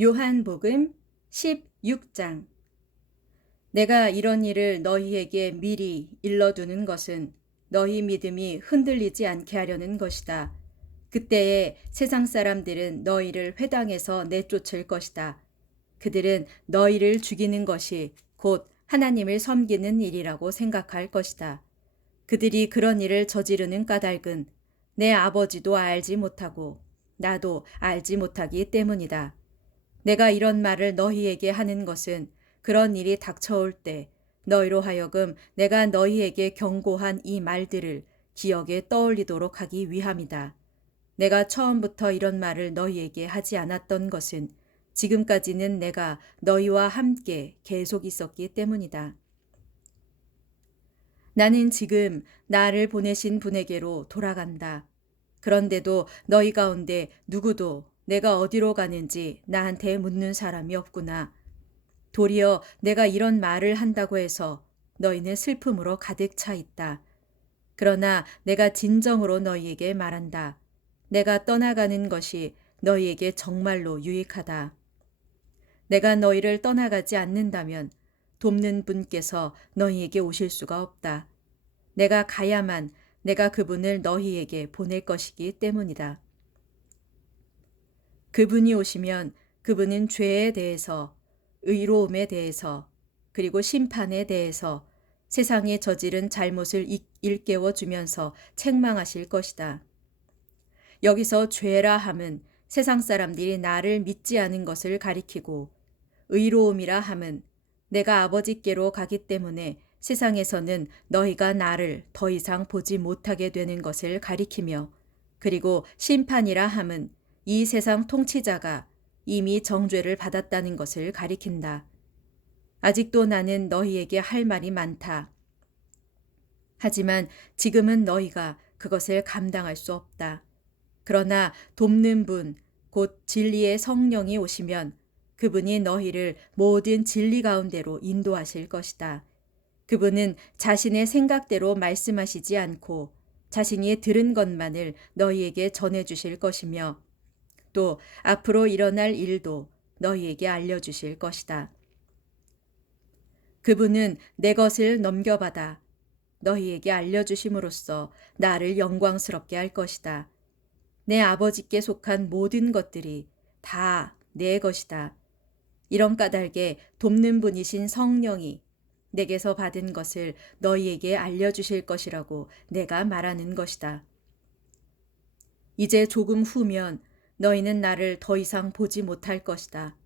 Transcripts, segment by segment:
요한복음 16장. 내가 이런 일을 너희에게 미리 일러두는 것은 너희 믿음이 흔들리지 않게 하려는 것이다. 그때에 세상 사람들은 너희를 회당에서 내쫓을 것이다. 그들은 너희를 죽이는 것이 곧 하나님을 섬기는 일이라고 생각할 것이다. 그들이 그런 일을 저지르는 까닭은 내 아버지도 알지 못하고 나도 알지 못하기 때문이다. 내가 이런 말을 너희에게 하는 것은 그런 일이 닥쳐올 때 너희로 하여금 내가 너희에게 경고한 이 말들을 기억에 떠올리도록 하기 위함이다. 내가 처음부터 이런 말을 너희에게 하지 않았던 것은 지금까지는 내가 너희와 함께 계속 있었기 때문이다. 나는 지금 나를 보내신 분에게로 돌아간다. 그런데도 너희 가운데 누구도 내가 어디로 가는지 나한테 묻는 사람이 없구나. 도리어 내가 이런 말을 한다고 해서 너희는 슬픔으로 가득 차 있다. 그러나 내가 진정으로 너희에게 말한다. 내가 떠나가는 것이 너희에게 정말로 유익하다. 내가 너희를 떠나가지 않는다면 돕는 분께서 너희에게 오실 수가 없다. 내가 가야만 내가 그분을 너희에게 보낼 것이기 때문이다. 그분이 오시면 그분은 죄에 대해서, 의로움에 대해서, 그리고 심판에 대해서 세상에 저지른 잘못을 일깨워 주면서 책망하실 것이다. 여기서 죄라 함은 세상 사람들이 나를 믿지 않은 것을 가리키고, 의로움이라 함은 내가 아버지께로 가기 때문에 세상에서는 너희가 나를 더 이상 보지 못하게 되는 것을 가리키며, 그리고 심판이라 함은 이 세상 통치자가 이미 정죄를 받았다는 것을 가리킨다. 아직도 나는 너희에게 할 말이 많다. 하지만 지금은 너희가 그것을 감당할 수 없다. 그러나 돕는 분, 곧 진리의 성령이 오시면 그분이 너희를 모든 진리 가운데로 인도하실 것이다. 그분은 자신의 생각대로 말씀하시지 않고 자신이 들은 것만을 너희에게 전해주실 것이며 또 앞으로 일어날 일도 너희에게 알려주실 것이다. 그분은 내 것을 넘겨받아 너희에게 알려주심으로써 나를 영광스럽게 할 것이다. 내 아버지께 속한 모든 것들이 다 내 것이다. 이런 까닭에 돕는 분이신 성령이 내게서 받은 것을 너희에게 알려주실 것이라고 내가 말하는 것이다. 이제 조금 후면 너희는 나를 더 이상 보지 못할 것이다.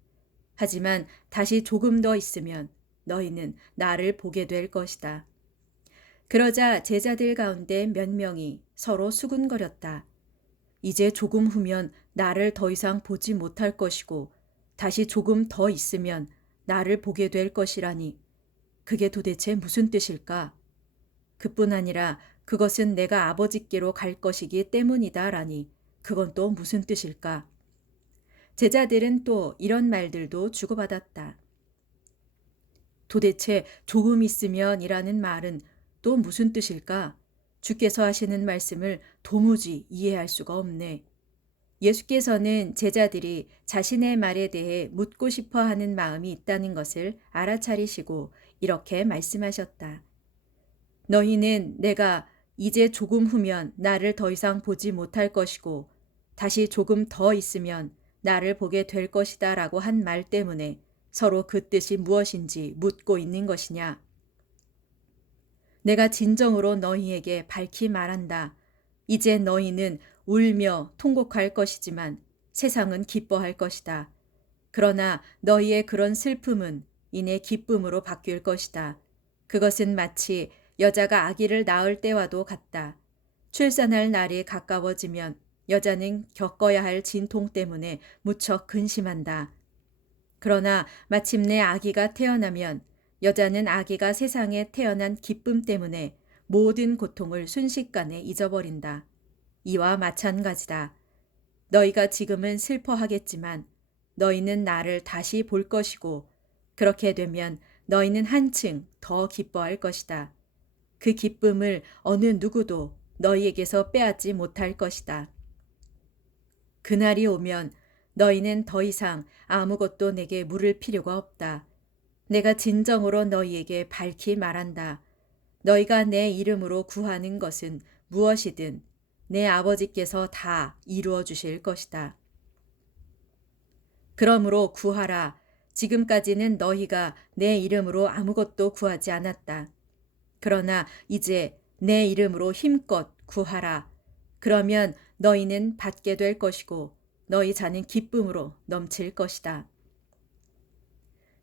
하지만 다시 조금 더 있으면 너희는 나를 보게 될 것이다. 그러자 제자들 가운데 몇 명이 서로 수군거렸다. 이제 조금 후면 나를 더 이상 보지 못할 것이고 다시 조금 더 있으면 나를 보게 될 것이라니 그게 도대체 무슨 뜻일까? 그뿐 아니라 그것은 내가 아버지께로 갈 것이기 때문이다라니 그건 또 무슨 뜻일까? 제자들은 또 이런 말들도 주고받았다. 도대체 조금 있으면이라는 말은 또 무슨 뜻일까? 주께서 하시는 말씀을 도무지 이해할 수가 없네. 예수께서는 제자들이 자신의 말에 대해 묻고 싶어 하는 마음이 있다는 것을 알아차리시고 이렇게 말씀하셨다. 너희는 내가 이제 조금 후면 나를 더 이상 보지 못할 것이고 다시 조금 더 있으면 나를 보게 될 것이다 라고 한 말 때문에 서로 그 뜻이 무엇인지 묻고 있는 것이냐. 내가 진정으로 너희에게 밝히 말한다. 이제 너희는 울며 통곡할 것이지만 세상은 기뻐할 것이다. 그러나 너희의 그런 슬픔은 이내 기쁨으로 바뀔 것이다. 그것은 마치 여자가 아기를 낳을 때와도 같다. 출산할 날이 가까워지면 여자는 겪어야 할 진통 때문에 무척 근심한다. 그러나 마침내 아기가 태어나면 여자는 아기가 세상에 태어난 기쁨 때문에 모든 고통을 순식간에 잊어버린다. 이와 마찬가지다. 너희가 지금은 슬퍼하겠지만 너희는 나를 다시 볼 것이고 그렇게 되면 너희는 한층 더 기뻐할 것이다. 그 기쁨을 어느 누구도 너희에게서 빼앗지 못할 것이다. 그날이 오면 너희는 더 이상 아무것도 내게 물을 필요가 없다. 내가 진정으로 너희에게 밝히 말한다. 너희가 내 이름으로 구하는 것은 무엇이든 내 아버지께서 다 이루어 주실 것이다. 그러므로 구하라. 지금까지는 너희가 내 이름으로 아무것도 구하지 않았다. 그러나 이제 내 이름으로 힘껏 구하라. 그러면 너희는 받게 될 것이고 너희 자는 기쁨으로 넘칠 것이다.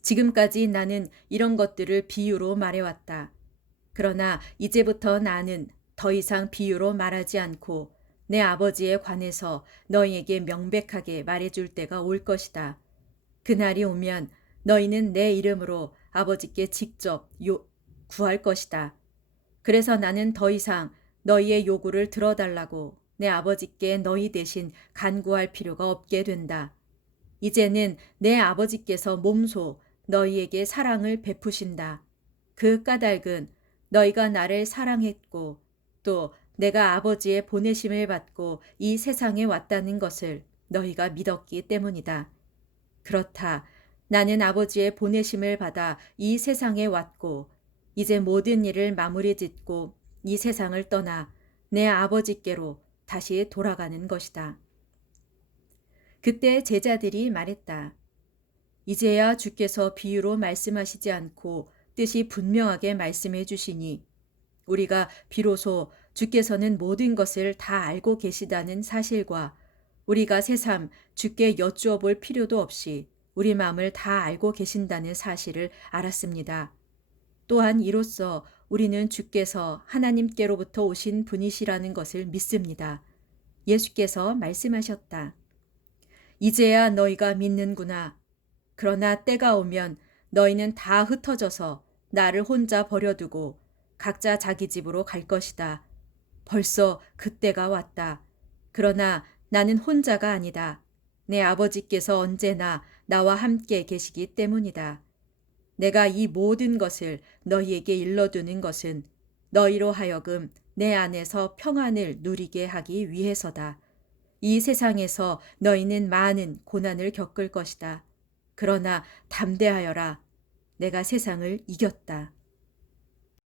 지금까지 나는 이런 것들을 비유로 말해왔다. 그러나 이제부터 나는 더 이상 비유로 말하지 않고 내 아버지에 관해서 너희에게 명백하게 말해줄 때가 올 것이다. 그날이 오면 너희는 내 이름으로 아버지께 직접 구할 것이다. 그래서 나는 더 이상 너희의 요구를 들어달라고 내 아버지께 너희 대신 간구할 필요가 없게 된다. 이제는 내 아버지께서 몸소 너희에게 사랑을 베푸신다. 그 까닭은 너희가 나를 사랑했고 또 내가 아버지의 보내심을 받고 이 세상에 왔다는 것을 너희가 믿었기 때문이다. 그렇다. 나는 아버지의 보내심을 받아 이 세상에 왔고 이제 모든 일을 마무리 짓고 이 세상을 떠나 내 아버지께로 다시 돌아가는 것이다. 그때 제자들이 말했다. 이제야 주께서 비유로 말씀하시지 않고 뜻이 분명하게 말씀해 주시니 우리가 비로소 주께서는 모든 것을 다 알고 계시다는 사실과 우리가 새삼 주께 여쭈어 볼 필요도 없이 우리 마음을 다 알고 계신다는 사실을 알았습니다. 또한 이로써 우리는 주께서 하나님께로부터 오신 분이시라는 것을 믿습니다. 예수께서 말씀하셨다. 이제야 너희가 믿는구나. 그러나 때가 오면 너희는 다 흩어져서 나를 혼자 버려두고 각자 자기 집으로 갈 것이다. 벌써 그때가 왔다. 그러나 나는 혼자가 아니다. 내 아버지께서 언제나 나와 함께 계시기 때문이다. 내가 이 모든 것을 너희에게 일러두는 것은 너희로 하여금 내 안에서 평안을 누리게 하기 위해서다. 이 세상에서 너희는 많은 고난을 겪을 것이다. 그러나 담대하여라. 내가 세상을 이겼다.